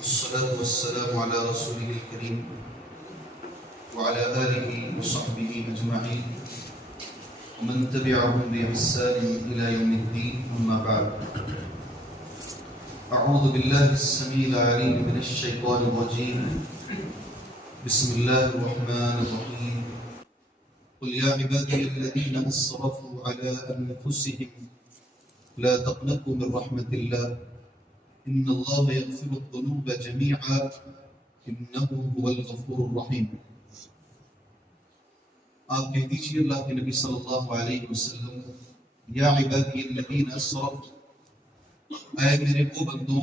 والصلاة والسلام على رسوله الكريم وعلى آله وصحبه أجمعين ومن تبعهم بإحسان إلى يوم الدين. أما بعد، أعوذ بالله السميع العليم من الشيطان الرجيم. بسم الله الرحمن الرحيم. قل يا عبادي الذين أسرفوا على أنفسهم لا تقنطوا من رحمة الله إن الله يغفر الذنوب جميعا إنه هو الغفور الرحيم. آپ کہہ دیجیے اللہ کے نبی صلی اللہ علیہ وسلم، یا عبادی الذین اسرفوا، اے میرے وہ بندوں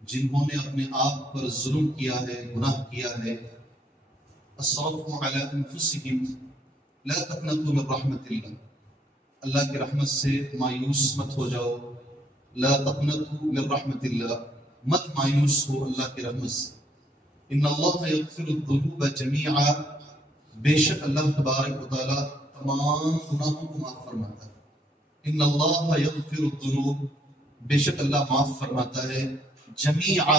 جنہوں نے اپنے آپ پر ظلم کیا ہے، گناہ کیا ہے. اسرفوا علی انفسہم لا تقنطوا من رحمت اللہ، اللہ کی رحمت سے مایوس مت ہو جاؤ. لا تقنطوا من رحمت اللہ، مت مایوس ہو اللہ کی رحمت سے. ان اللہ یغفر الذنوب جميعا، بے شک اللہ تبارک و تعالیٰ تمام گناہوں کو معاف فرماتا ہے. ان اللہ یغفر الذنوب، بے شک اللہ معاف فرماتا ہے. جمیعا،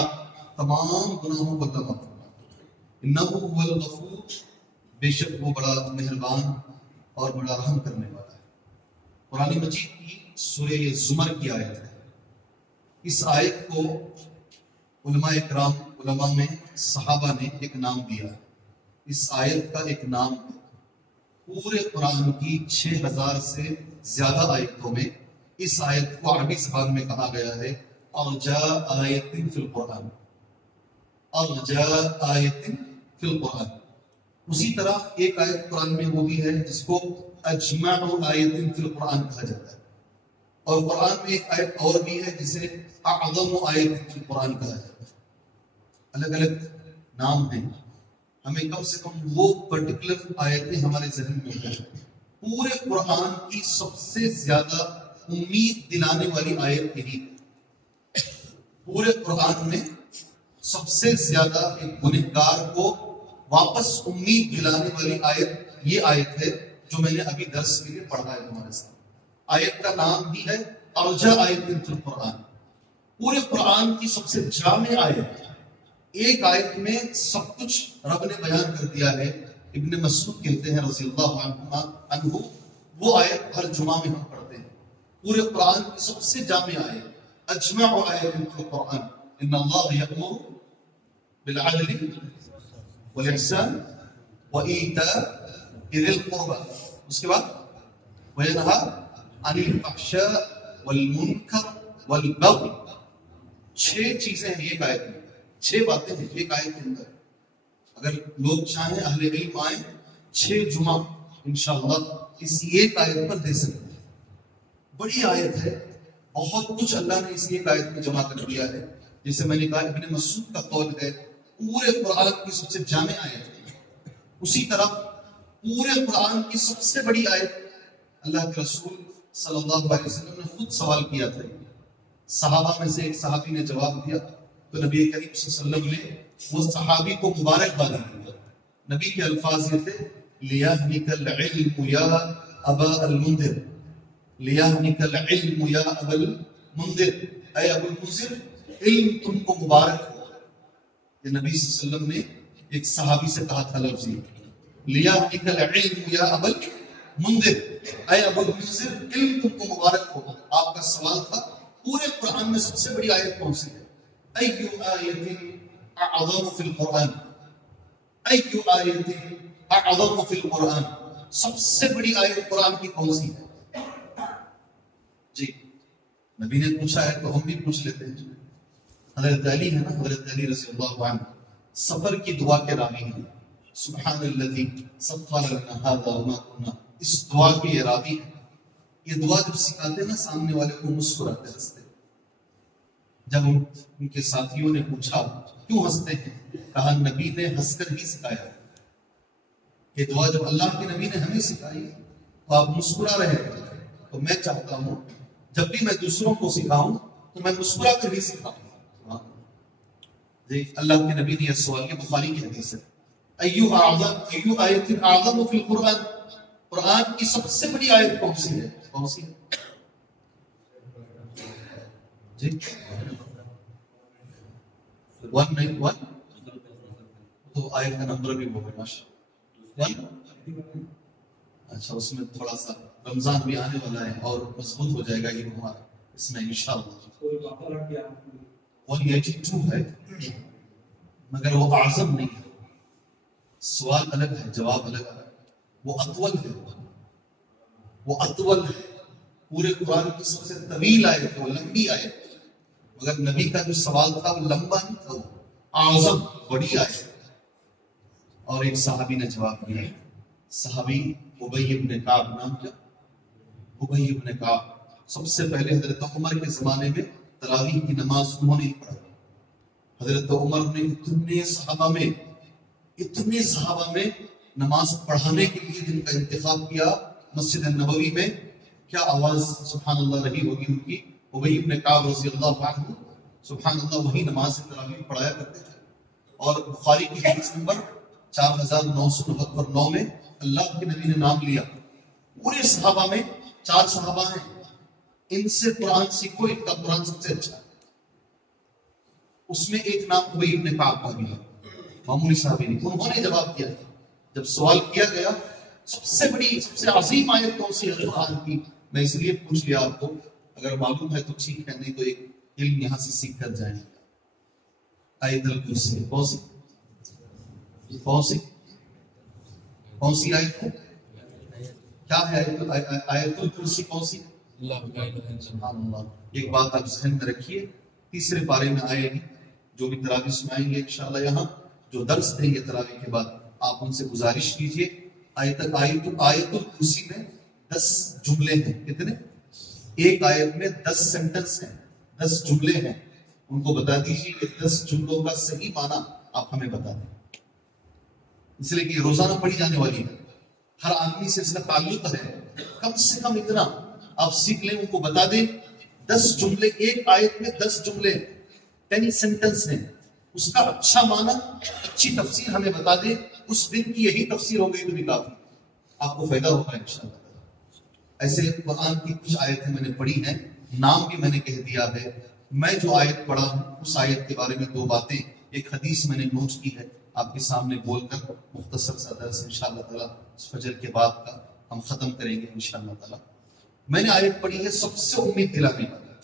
تمام گناہوں کو اللہ معاف فرماتا ہے. انہ هو الغفور، بے شک وہ بڑا مہربان اور بڑا رحم کرنے والا ہے. قرآن مجید کی سورہ زمر کی آیت ہے. اس آیت کو علماء اکرام، علماء میں صحابہ نے ایک نام دیا ہے. اس آیت کا ایک نام ہے. پورے قرآن کی 6000 سے زیادہ آیتوں میں اس آیت کو عربی زبان میں کہا گیا ہے ارجا آیت فی القرآن. ارجا آیت فی القرآن. اسی طرح ایک آیت قرآن میں وہ بھی ہے جس کو اجمع آیت فی القرآن کہا جاتا ہے. اور قرآن میں ایک آیت اور بھی ہے جسے اعظم آیت فی القرآن کہا جاتا ہے. الگ الگ نام ہیں. ہمیں کم سے کم وہ پرٹیکولر آیتیں ہمارے ذہن میں ہیں. پورے قرآن کی سب سے زیادہ امید دلانے والی آیت یہی ہے. پورے قرآن میں سب سے زیادہ ایک گنہگار کو واپس امید دلانے والی آیت یہ آیت ہے جو میں نے ابھی درس کے لیے پڑھا ہے تمہارے ساتھ. آیت کا نام بھی ہے ارجا آیت فی القرآن. پورے قرآن کی سب سے جامع آیت. ایک آیت میں سب کچھ رب نے بیان کر دیا ہے. ابن مسعود کہتے ہیں رضی اللہ عنہ، وہ آیت ہر جمعہ میں ہم پڑھتے ہیں. پورے قرآن کی سب سے جامع آیت، اجمع آیت فی القرآن. ان اللہ یأمر بالعدل والاحسان وایتاء ذی القربى، اس کے بعد وینہی عن الفحشاء والمنکر والبغی. 6 چیزیں ہیں ایک آیت میں، 6 باتیں ہیں ایک آیت کے اندر. اگر لوگ چاہیں اہل علم آئیں 6 جمعہ انشاءاللہ اس ایک آیت پر دے سکتے ہیں. بڑی آیت ہے، بہت کچھ اللہ نے اس ایک آیت میں جمع کر دیا ہے. جیسے میں نے کہا ابن مسعود کا قول ہے پورے قرآن کی سب سے جامع آیت ہے. اسی طرح پورے قرآن کی سب سے بڑی آیت اللہ کے رسول صلی اللہ علیہ وسلم نے خود سوال کیا تھا. صحابہ میں سے ایک صحابی نے جواب دیا تو نبی کریم صلی اللہ علیہ وسلم نے وہ صحابی کو مبارکباد دی. نبی کے الفاظ یہ تھے لیہنک العلم یا ابا المنذر، لیہنک العلم یا ابا المنذر، اے ابو المنذر علم تم کو مبارک ہو. یہ نبی صلی اللہ علیہ وسلم نے ایک صحابی سے کہا تھا لفظ یہ لیہنک العلم یا ابا المنذر، اے ابو المنذر علم تم کو مبارک ہو. آپ کا سوال تھا پورے قرآن میں سب سے بڑی آیت کون سی ہے؟ ایو آیت اعظم فی القرآن، ایو آیت اعظم فی القرآن، سب سے بڑی آیت قرآن کی کون سی ہے؟ جی نبی نے پوچھا ہے تو ہم بھی پوچھ لیتے ہیں. حضرت علی ہے نا، حضرت علی رضی اللہ عنہ سفر کی دعا کے راوی ہیں. سبحان الذی سخر لنا ھذا وما کنا، اس دعا کے یہ راوی ہیں. یہ دعا جب سکھاتے ہیں نا سامنے والے کو مسکراتے ہنستے. جب ان کے ساتھیوں نے پوچھا کیوں ہنستے ہیں، کہا نبی نے ہنس کر ہی سکھایا. یہ دعا جب اللہ کے نبی نے ہمیں سکھائی تو آپ مسکرا رہے ہیں. تو میں چاہتا ہوں جب بھی میں دوسروں کو سکھاؤں تو میں مسکرا کر ہی سکھاؤں. اللہ کے نبی نے یہ سوال کیا، بخاری کی حدیث ہے ایو آیت اعظم فی القرآن، قرآن کی سب سے بڑی آیت کون سی ہے؟ کون سی ہے جی؟ 191 تو آیت کا نمبر بھی وہ ہے ماشاء اللہ. اچھا اس میں تھوڑا سا رمضان بھی آنے والا ہے اور مضبوط ہو جائے گا یہ ہمارا اس میں انشاءاللہ. 182 ہے مگر وہ اعظم نہیں ہے. سوال الگ ہے جواب الگ ہے. وہ اطول ہے, وہ اطول ہے. پورے قرآن کی سب سے طویل آیت ہے, وہ لمبی آیت ہے. مگر نبی کا جو سوال تھا وہ لمبا نہیں تھا, وہ اعظم بڑی آیت. اور ایک صحابی نے جواب دیا. صحابی ابی ابن کعب نام کیا؟ ابی ابن کعب. سب سے پہلے حضرت عمر کے زمانے میں تراویح کی نماز انہوں نے پڑھائی. حضرت عمر نے اتنے صحابہ میں نماز پڑھانے کے لیے جن کا انتخاب کیا مسجد نبوی میں. کیا آواز سبحان اللہ رہی ہوگی ان کی. ابی ابن کعب رضی اللہ عنہ سبحان اللہ وہی نماز تراویح پڑھایا کرتے تھے. اور بخاری کی حدیث نمبر 4999 میں اللہ کے نبی نے نام لیا. پورے صحابہ میں 4 صحابہ ہیں, ان سے قرآن سیکھو, ان کا قرآن سب سے اچھا ہے. اس میں ایک نام ابی ابن کعب کا بھی ہے, معمولی صحابی نہیں. انہوں نے جواب دیا. جب سوال کیا گیا سب سے بڑی سب سے عظیم آیت کون سی ہے قرآن کی, میں اس لیے پوچھ لیا آپ کو. اگر معلوم ہے تو ٹھیک ہے, نہیں تو ایک علم یہاں سے سیکھ کر جائیں. آیت الکرسی. کون سی آیت ہے؟ کیا ہے آیت الکرسی؟ کون سی؟ سبحان اللہ. ایک بات آپ ذہن میں رکھیے, تیسرے پارے میں آئے گی. جو بھی تراویح سنائیں گے انشاءاللہ یہاں جو درس دیں گے تراویح کے بعد, آپ ان سے گزارش کیجئے آیت الکرسی میں 10 جملے ہیں. کتنے؟ ایک آیت میں 10 سینٹنس ہیں, 10 جملے ہیں. ان کو بتا دیجیے کہ 10 جملوں کا صحیح معنی آپ ہمیں بتا دیں. اس لیے کہ روزانہ پڑھی جانے والی ہے, ہر آدمی سے اس کا تعلق ہے. کم سے کم اتنا آپ سیکھ لیں, ان کو بتا دیں. 10 جملے, ایک آیت میں 10 جملے, 10 سینٹنس ہیں. اس کا اچھا معنی, اچھی تفسیر ہمیں بتا دیں. اس دن کی یہی تفسیر ہو گئی تو بھی کافی, آپ کو فائدہ ہوگا انشاءاللہ. ایسے قرآن کی کچھ آیتیں میں نے پڑھی ہیں, نام بھی میں نے کہہ دیا ہے. میں جو آیت پڑھا ہوں اس آیت کے بارے میں 2 باتیں, ایک حدیث میں نے نوٹ کی ہے آپ کے سامنے بول کر مختصر سا درس انشاءاللہ تعالی فجر کے بعد کا ہم ختم کریں گے انشاءاللہ تعالی. میں نے آیت پڑھی ہے سب سے امید دلانے والی.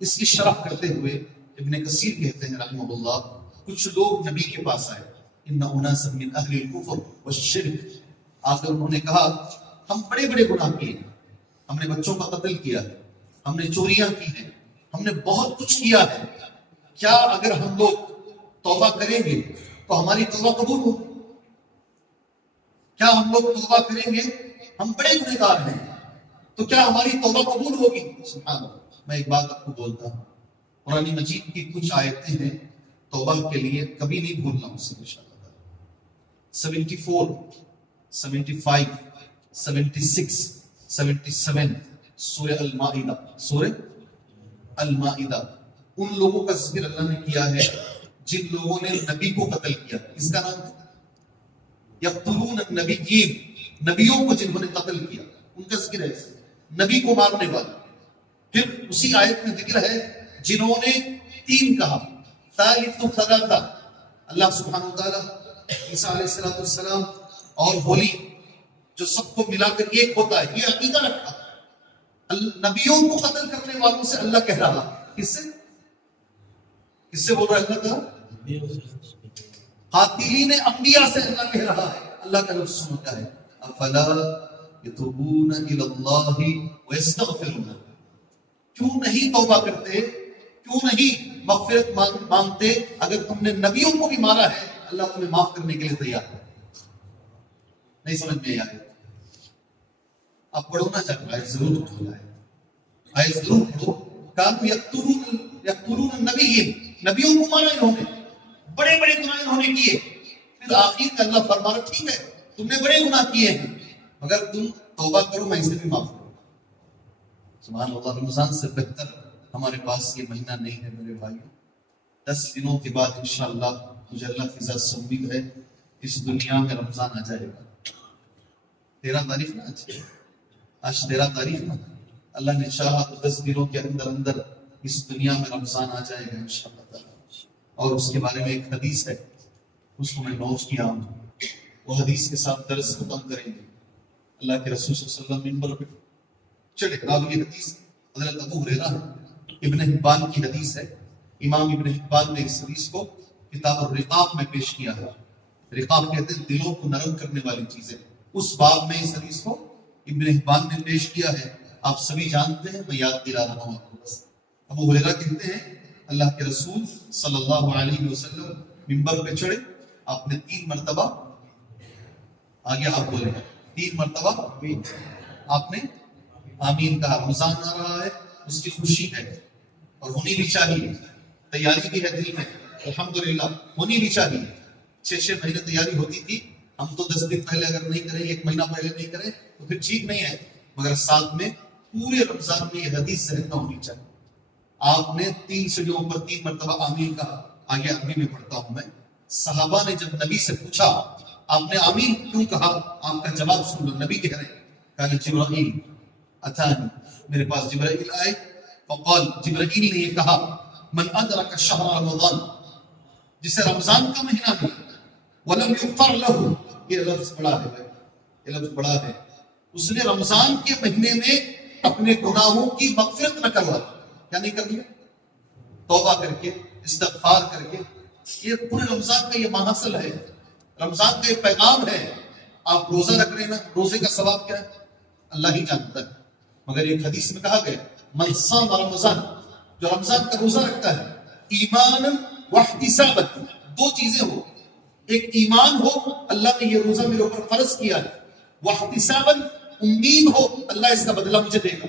اس کی شرح کرتے ہوئے ابن کثیر کہتے ہیں رحمہ اللہ, کچھ لوگ نبی کے پاس آئے, ان اناسا من اہل الکفر والشرک. آ کر انہوں نے کہا ہم بڑے بڑے گناہ کیے ہیں, ہم نے بچوں کا قتل کیا ہے, ہم نے چوریاں کی ہیں, ہم نے بہت کچھ کیا ہے. کیا اگر ہم لوگ توبہ کریں گے تو ہماری توبہ قبول ہوگی؟ کیا ہم لوگ توبہ کریں گے, ہم بڑے گنہگار ہیں, تو کیا ہماری توبہ قبول ہوگی؟ سبحان اللہ. میں ایک بات آپ کو بولتا ہوں, قرآن مجید کی کچھ آیتیں ہیں توبہ کے لیے, کبھی نہیں بھولنا اسے انشاءاللہ. 74 75 76 77 سورہ المائدہ. سورہ المائدہ ان لوگوں کا ذکر اللہ نے کیا ہے جن لوگوں نے نبی کو قتل کیا. اس کا نام ہے یقتلون النبیین, نبیوں کو جنہوں نے قتل کیا ان کا ذکر ہے, نبی کو مارنے والے. پھر اسی آیت میں ذکر ہے جنہوں نے 3 کہا, ثالث ثلاثہ. اللہ سبحانہ وتعالی عیسیٰ علیہ السلام اور ہولی جو سب کو ملا کر ایک ہوتا ہے, یہ عقیدہ رکھا. نبیوں کو قتل کرنے والوں سے اللہ کہہ رہا, کس سے بول رہا ہے اللہ کا؟ قاتلین انبیاء سے اللہ کہہ رہا ہے. اللہ کا لفظ سنتا ہے افلا یتوبون الی اللہ ویستغفرون. کیوں نہیں توبہ کرتے, کیوں نہیں مغفرت مانگتے؟ اگر تم نے نبیوں کو بھی مارا ہے اللہ تمہیں معاف کرنے کے لیے تیار ہے. نہیں سمجھ میں آئے آپ پڑھو نا, جب آئے ضرور پڑھو, آئے ضرور پڑھو. کانوا یقتلون النبیین, نبیوں کو مارا انہوں نے, بڑے بڑے گناہ انہوں نے کیے. پھر آخر میں اللہ فرما رہا ٹھیک ہے تم نے بڑے گناہ کیے ہیں مگر تم توبہ کرو میں اسے بھی معاف کروں. سبحان اللہ. رمضان سے بہتر ہمارے پاس یہ مہینہ نہیں ہے میرے بھائیوں. 10 دنوں کے بعد انشاءاللہ مجھے اللہ کی ذات سے امید ہے اس دنیا میں رمضان آ جائے گا. 13 تاریخ نا, آج 13 تاریخ نا, اللہ نے چاہا تو 10 دنوں کے اندر اس دنیا میں رمضان آ جائے گا انشاءاللہ تعالی. اور اس کے بارے میں ایک حدیث ہے، اس کو میں نوٹ کیا ہوں، وہ حدیث کے ساتھ درس ختم کریں گے۔ اللہ کے رسول صلی اللہ علیہ وسلم منبر پہ چلے، راوی حدیث حضرت ابو ہریرہ ہے، ابن حبان کی حدیث ہے۔ امام ابن حبان نے اس حدیث کو کتاب الرقاق میں پیش کیا ہے۔ رقاق کہتے ہیں دلوں کو نرم کرنے والی چیزیں، اس باب میں اس حدیث کو ابن حبان نے پیش کیا ہے۔ آپ سبھی جانتے ہیں، میں یاد دلا رہا ہوں آپ کو بس۔ ابو ہریرہ کہتے ہیں اللہ کے رسول صلی اللہ علیہ وسلم منبر پہ چڑھے، آپ نے 3 مرتبہ، آگے آپ بولے 3 مرتبہ آپ نے آمین کہا۔ رمضان آ رہا ہے، اس کی خوشی ہے اور ہونی بھی چاہیے، تیاری بھی ہے دل میں، الحمدللہ ہونی بھی چاہیے۔ 6 مہینے تیاری ہوتی تھی، ہم تو 10 دن پہلے اگر نہیں کریں، 1 مہینہ پہلے نہیں کریں تو پھر ٹھیک نہیں ہے، مگر ساتھ میں پورے رمضان میں یہ حدیث ذہن میں ہونی چاہیے۔ آپ نے 3 سجدوں پر 3 مرتبہ آمین کہا۔ آگے عربی میں پڑھتا ہوں میں۔ صحابہ نے جب نبی سے پوچھا آپ نے آمین کیوں کہا، آپ کا جواب سن لو۔ نبی کہہ رہے ہیں کہ جبرائیل اتانی، میرے پاس جبرائیل آئے، فقال، جبرائیل نے یہ کہا، من ادرک شہر رمضان، جسے رمضان کا مہینہ ملا، ولم یغفر له، یہ لفظ بڑا ہے بھائی، یہ لفظ بڑا ہے، اس نے رمضان کے مہینے میں اپنے گناہوں کی مغفرت نہ کروا، کیا نہیں کر دیا، توبہ کر کے، استغفار کر کے۔ یہ پورے رمضان کا یہ ماحصل ہے، رمضان کا یہ پیغام ہے۔ آپ روزہ رکھ رہے ہیں نا، روزے کا ثواب کیا ہے اللہ ہی جانتا ہے، مگر ایک حدیث میں کہا گیا من صام رمضان، جو رمضان کا روزہ رکھتا ہے، ایمانا واحتسابا، 2 چیزیں ہو، ایک ایمان ہو اللہ نے یہ روزہ میرے اوپر فرض کیا ہے، واحتسابا امید ہو اللہ اس کا بدلہ مجھے دے گا۔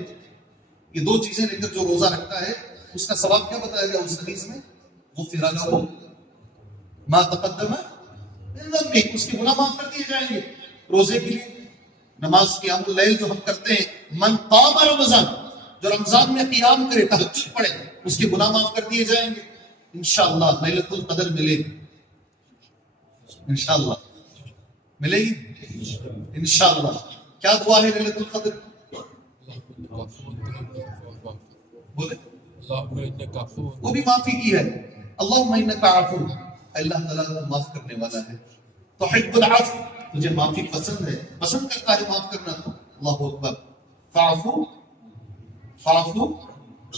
یہ 2 چیزیں لے کر جو روزہ رکھتا ہے اس کا ثواب کیا بتایا گیا اس حدیث میں، غفر له ما تقدم من ذنبه، اس کے گناہ معاف کر دیے جائیں گے۔ روزے کے لیے نماز قیام اللیل جو ہم کرتے ہیں، من قام رمضان، جو رمضان میں قیام کرے، تہجد پڑھے، اس کے گناہ معاف کر دیے جائیں گے انشاءاللہ۔ لیلۃ القدر ملے گی انشاءاللہ، ملے گی انشاءاللہ۔ کیا دعا ہے لیلۃ القدر؟ بولے وہ بھی معافی کی ہے، اللہم انک عفو، اللہ تعالیٰ معاف کرنے والا ہے، تحب العفو، تجھے معافی پسند ہے، پسند کرتا ہے معاف کرنا، تو اللہ اکبر، فاعفو، فاعفو،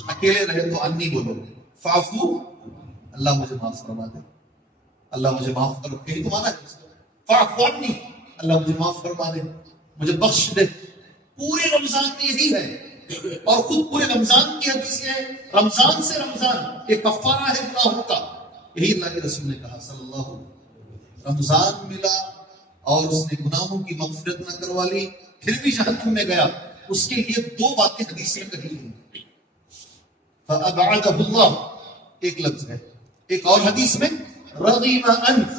اکیلے رہے تو انی بولو، فاعفو، اللہ مجھے معاف فرما دے، اللہ مجھے معاف کرو، یہی تو مانا ہے، فاعفو انی، اللہ مجھے معاف فرما دے، مجھے بخش دے۔ پورے رمضان میں یہی ہے، اور خود پورے رمضان کی حدیث ہے، رمضان سے رمضان ایک کفارہ ہے گناہوں کا۔ یہی اللہ کے رسول نے کہا صلی اللہ علیہ وسلم، رمضان ملا اور اس نے گناہوں کی مغفرت نہ کروا لی، پھر بھی جہنم میں گیا، اس کے لیے 2 باتیں حدیث میں کہی ہیں، فَأَبْعَدَهُ اللَّهُ، ایک لفظ ہے، ایک اور حدیث میں رَغِمَ أَنْفُ،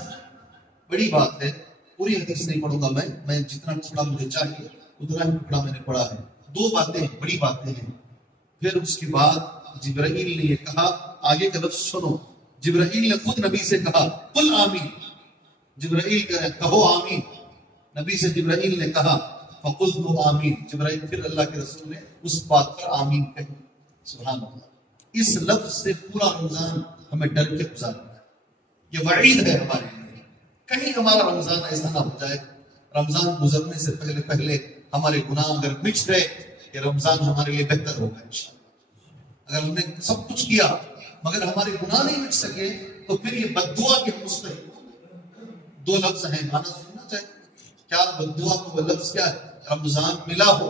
بڑی بات ہے، پوری حدیث نہیں پڑھوں گا میں جتنا ٹکڑا مجھے چاہیے اتنا ہی ٹکڑا میں نے پڑھا ہے، 2 باتیں بڑی باتیں ہیں۔ پھر اس کے بعد جبرائیل نے یہ کہا، آگے کا لفظ سنو، جبرائیل نے خود نبی سے کہا قل آمین، جبرائیل کہو آمین، نبی سے جبرائیل نے کہا فقلت آمین، جبرائیل پھر اللہ کے رسول نے اس بات پر آمین کہی، سبحان اللہ۔ اس لفظ سے پورا رمضان ہمیں ڈر کے گزارنا ہے، یہ وعید ہے ہمارے لیے، کہیں ہمارا رمضان ایسا نہ ہو جائے رمضان گزرنے سے پہلے پہلے ہمارے گناہ اگر مٹ گئے، یہ رمضان ہمارے لیے بہتر ہوگا انشاءاللہ۔ اگر ہم نے سب کچھ کیا مگر ہمارے گناہ نہیں مٹ سکے تو پھر یہ بد دعا کے مستحق، 2 لفظ ہیں، مانا سننا چاہیے، کیا بد دعا کا وہ لفظ کیا ہے؟ رمضان ملا ہو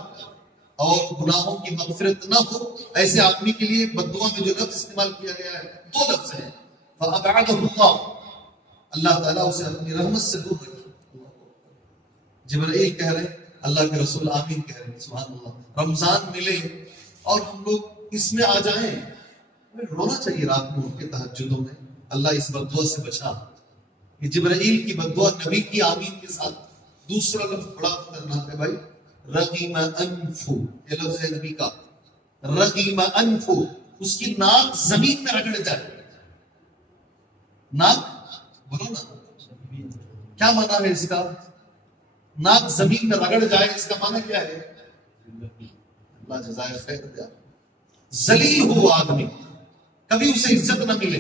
اور گناہوں کی مغفرت نہ ہو، ایسے آدمی کے لیے بد دعا میں جو لفظ استعمال کیا گیا ہے 2 لفظ ہیں، فَأَبْعَدَهُ اللَّهُ، اللہ تعالیٰ اسے اپنی رحمت سے دور رکھے۔ جبرائیل کہہ رہے ہیں، اللہ کے رسول آمین کہہ رہے ہیں، سبحان اللہ۔ رمضان ملے اور ہم لوگ اس میں آ جائیں، رونا چاہیے رات میں اٹھ کے تہجدوں میں، اللہ اس بددعا سے بچا۔ یہ جبرائیل کی بددعا نبی کی آمین کے ساتھ۔ دوسرا لفظ بڑا خطرناک ہے بھائی، رغم انفو، یہ لفظ ہے نبی کا، رغم انفو، اس کی ناک زمین میں رگڑ جائے، ناک بولو نا، کیا معنی ہے اس کا؟ ناک زمین میں رگڑ جائے، اس کا معنی کیا ہے؟ اللہ جزائے خیر دے، ذلیل ہو آدمی، کبھی اسے عزت نہ ملے،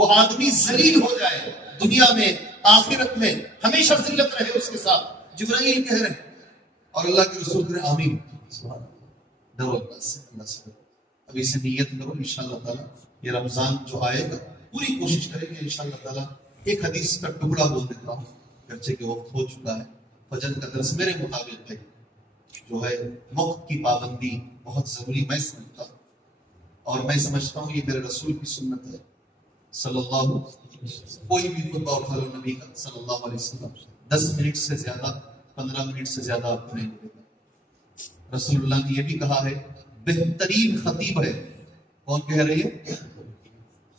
وہ آدمی ذلیل ہو جائے دنیا میں آخرت میں ہمیشہ ذلت رہے اس کے ساتھ. جبرائیل کہہ رہے ہیں اور اللہ کے رسول کہہ رہے ہیں آمین. سبحان اللہ. ڈرو اللہ سے، اللہ سے ابھی سے نیت کرو انشاءاللہ تعالیٰ یہ رمضان جو آئے گا پوری کوشش کریں گے انشاءاللہ تعالیٰ. ایک حدیث کا ٹکڑا بول دیتا ہوں گرچہ کہ وقت ہو چکا ہے. فجر کا درس میرے مطابق ہے جو ہے وقت کی پابندی بہت ضروری میں سمجھتا ہوں، اور میں سمجھتا ہوں یہ میرے رسول کی سنت ہے صلی اللہ علیہ وسلم. کوئی بھی خطبہ اٹھا لو نبی کا صلی اللہ علیہ وسلم 10 منٹ سے زیادہ 15 منٹ سے زیادہ آپ کو نہیں ملے گا. رسول اللہ نے یہ بھی کہا ہے بہترین خطیب ہے. کون کہہ رہی ہے؟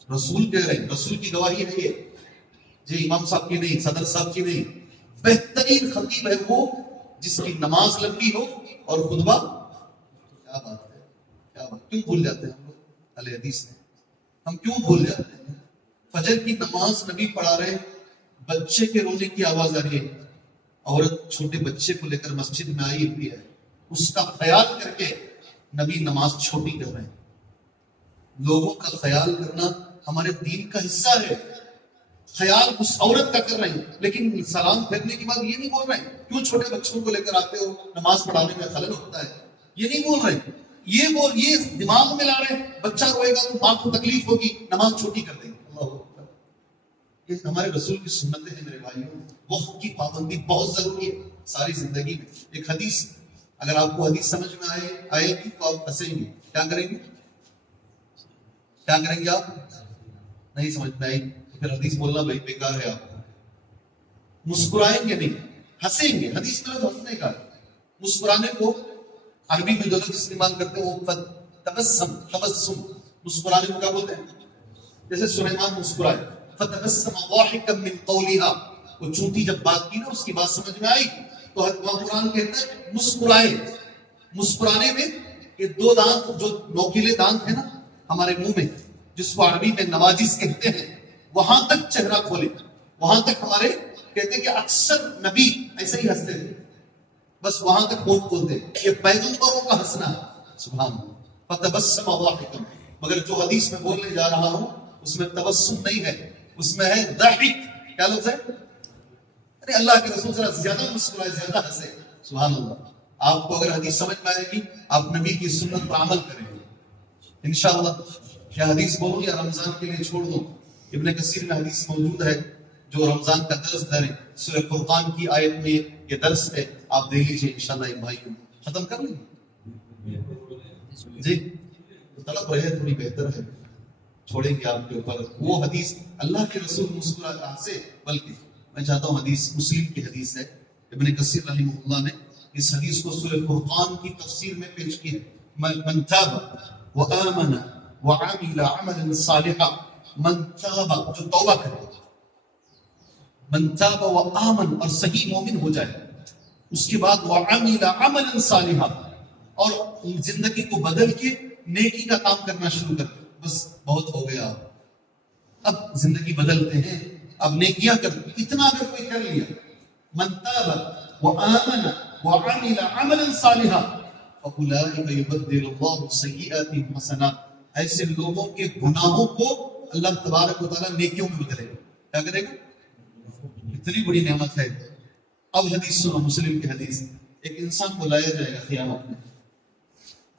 رسول کہہ رہے ہیں. رسول کی گواہی ہے یہ جی، امام صاحب کی نہیں، صدر صاحب کی نہیں. بہترین خطیب ہے وہ جس کی نماز لمبی ہو اور خطبہ. کیا بات ہے، کیا بات. کیوں بھول جاتے ہیں ہم لوگ اہل حدیث نے؟ ہم کیوں بھول جاتے ہیں؟ فجر کی نماز نبی پڑھا رہے، بچے کے رونے کی آواز آ رہی ہے، عورت چھوٹے بچے کو لے کر مسجد میں آئی ہوئی ہے، اس کا خیال کر کے نبی نماز چھوٹی کر رہے ہیں. لوگوں کا خیال کرنا ہمارے دین کا حصہ ہے. خیال اس عورت کا کر رہے ہیں، لیکن سلام پھیرنے کے بعد یہ نہیں بول رہے ہیں کیوں چھوٹے بچوں کو لے کر آتے ہو، نماز پڑھانے میں خلل ہوتا ہے. یہ نہیں بول رہے ہیں. یہ دماغ میں لا رہے ہیں بچہ روئے گا تو ماں کو تکلیف ہوگی، نماز چھوٹی کر دیں گے. اللہ اکبر. یہ ہمارے رسول کی سنتیں ہیں میرے بھائیوں. وقت کی پابندی بہت ضروری ہے ساری زندگی میں. ایک حدیث اگر آپ کو حدیث سمجھ میں آئے گی تو آپ ہنسیں گے. کیا کریں گے؟ کیا کریں گے آپ؟ نہیں سمجھ میں آئی تو پھر حدیث بولنا بھائی بیکار ہے. آپ مسکرائیں گے نہیں، ہنسیں گے. حدیث میں ہنسنے کا، مسکرانے کو عربی میں جو لفظ استعمال کرتے ہیں وہ تبسم. تبسم مسکرانے کو کیا بولتے ہیں؟ جیسے سلیمان مسکرائے فتبسم ضاحکا من قولها، وہ چونٹی جب بات کی نا اس کی بات سمجھ میں آئی تو قرآن کہتا ہے مسکرائے. مسکرانے میں یہ دو دانت جو نوکیلے دانت ہیں نا ہمارے منہ میں، جس کو عربی میں نواجس کہتے ہیں، وہاں تک چہرہ کھولے. وہاں تک ہمارے کہتے ہیں کہ اکثر نبی ایسے ہی ہنستے تھے، بس وہاں تک ہونٹ کھولتے. یہ پیغمبروں کا ہنسنا ہے. سبحان اللہ. فتبسم ضاحکا. مگر جو حدیث میں بولنے جا رہا ہوں اس میں تبسم نہیں ہے، اس میں ہے ضاحک. کیا لفظ ہے؟ ارے اللہ کے رسول ذرا زیادہ مسکرائے، زیادہ ہنسے. سبحان اللہ. آپ کو اگر حدیث سمجھ میں آئے گی آپ نبی کی سنت پر عمل کریں گے انشاءاللہ. کیا حدیث بولوں یا رمضان کے لیے چھوڑ دوں؟ ابن کثیر میں حدیث موجود ہے جو رمضان کا درس دے. سورہ فرقان کی آیت میں یہ درس ہے، آپ دیکھ لیجیے انشاءاللہ. ایک بھائی ختم کر لیں جی، طلب رہے تھوڑی بہتر ہے، چھوڑیں گے آپ کے اوپر. وہ حدیث اللہ کے رسول مسکرا سے، بلکہ میں چاہتا ہوں حدیث مسلم کی حدیث ہے. ابن کثیر رحمہ اللہ نے اس حدیث کو سورہ فرقان کی تفسیر میں پیش کی ہے. من تاب وآمن وعمل عملا صالحا. من تاب جو توبہ کرے، من تاب وآمن اور صحیح مومن ہو جائے، اس کے بعد وعمل عملا صالحا اور زندگی کو بدل کے نیکی کا کام کرنا شروع کر دے. بس بہت ہو گیا، اب زندگی بدلتے ہیں، اب نیکیاں کر. اتنا اگر کوئی کر لیا، من تاب وآمن وعمل عملا صالحا فاولئک یبدل اللہ سیئاتہم حسنات. ایسے لوگوں کے گناہوں کو اللہ تبارک و تعالیٰ نیکیوں میں بدلے گا. کیا کرے گا؟ اتنی بڑی نعمت ہے. اب حدیث سنو، مسلم کی حدیث. ایک انسان کو لایا جائے گا قیامت میں،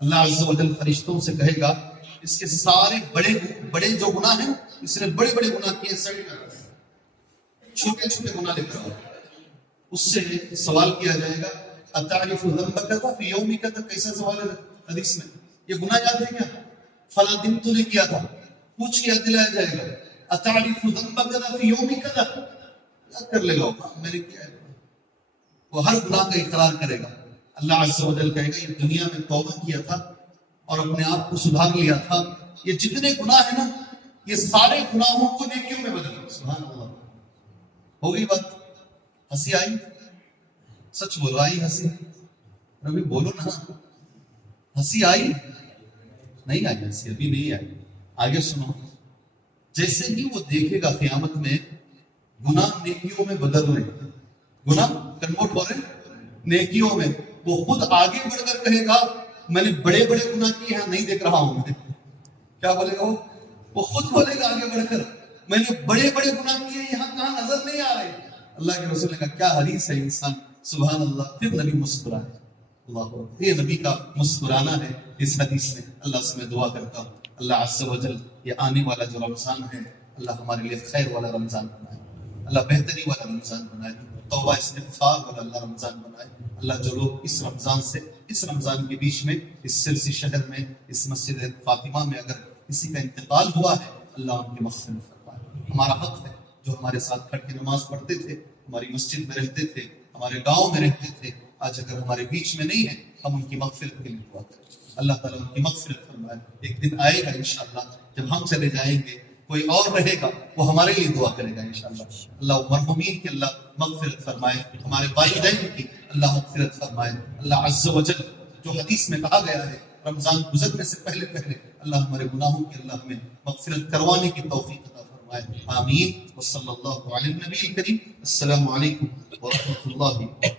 اللہ عز و جل فرشتوں سے کہے گا اس کے سارے بڑے جو گناہ ہیں، اس نے بڑے بڑے گناہ کیے، سائڈ میں چھوٹے چھوٹے گناہ لکھ رہا. اس سے سوال کیا جائے گا اتعرف ذنب کذا فی یوم کذا. کیسا سوال ہے حدیث میں؟ یہ گناہ یاد ہے کیا؟ فلاں دن تو نے کیا تھا. پوچھ کے یاد دلایا جائے گا اتعرف ذنب کذا فی یوم کذا. یاد کر لے گا میں نے کیا ہے. وہ ہر گناہ کا اقرار کرے گا. اللہ عز و جل کہے گا یہ دنیا میں توبہ کیا تھا اور اپنے آپ کو سدھار لیا تھا، یہ جتنے گناہ ہیں نا یہ سارے گناہوں کو نیکیوں میں بدل. سبحان اللہ. ہو گئی بات؟ ہنسی آئی؟ سچ بولو، آئی ہنسی؟ ابھی بولو نا، ہنسی آئی؟ نہیں آئی ہنسی، ابھی نہیں آئی. آگے سنو. جیسے ہی وہ دیکھے گا قیامت میں گناہ نیکیوں میں بدل رہے، گناہ کنورٹ ہو رہے نیکیوں میں، وہ خود آگے بڑھ کر کہے گا میں نے بڑے بڑے گناہ کیے ہیں، نہیں دیکھ رہا ہوں میں. کیا بولے گا وہ خود بولے گا آگے بڑھ کر میں نے بڑے بڑے گناہ کیے یہاں کہاں نظر نہیں آ رہے. اللہ کے رسول نے کہا کیا حدیث ہے انسان, سبحان اللہ. پھر نبی مسکرائے. اللہ اکبر, یہ نبی کا مسکرانا ہے اس حدیث میں. اللہ سے میں دعا کرتا ہوں اللہ عز و جل یہ آنے والا جو رمضان ہے اللہ ہمارے لیے خیر والا رمضان بنائے, اللہ بہتری والا رمضان بنائے, توبہ استغفار والا اللہ رمضان بنائے. اللہ جو لوگ اس رمضان سے اس رمضان کے بیچ میں اس سلسی شہر میں اس مسجد فاطمہ میں اگر کسی کا انتقال ہوا ہے اللہ ان کی مغفرت فرمائے. ہمارا حق ہے جو ہمارے ساتھ کھڑ کے نماز پڑھتے تھے, ہماری مسجد میں رہتے تھے, ہمارے گاؤں میں رہتے تھے, آج اگر ہمارے بیچ میں نہیں ہے ہم ان کی مغفرت کے لیے دعا کریں. اللہ تعالیٰ ان کی مغفرت فرمائے. ایک دن آئے گا انشاءاللہ جب ہم چلے جائیں گے کوئی اور رہے گا وہ ہمارے لیے دعا کرے گا انشاءاللہ. اللہ مرحومین کی اللہ مغفرت فرمائے, ہمارے والدین کی اللہ مغفرت فرمائے. اللہ عز و جل جو حدیث میں کہا گیا ہے رمضان گزرنے سے پہلے پہلے اللہ ہمارے گناہوں کی اللہ ہمیں مغفرت کروانے کی توفیق عطا فرمائے. آمین. وصلی اللہ علی النبی الکریم. السلام علیکم ورحمۃ اللہ